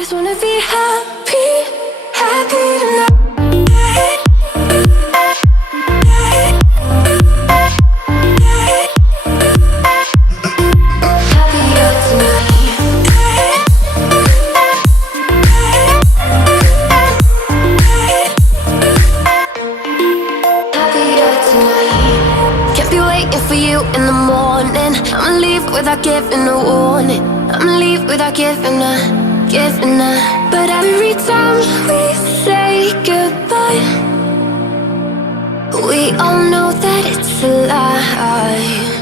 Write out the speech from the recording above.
just wanna be happy, happy tonight. Happier tonight. Happier tonight. Can't be waiting for you in the morning. I'ma leave without giving a warning. I'ma leave without giving a. But every time we say goodbye, we all know that it's a lie.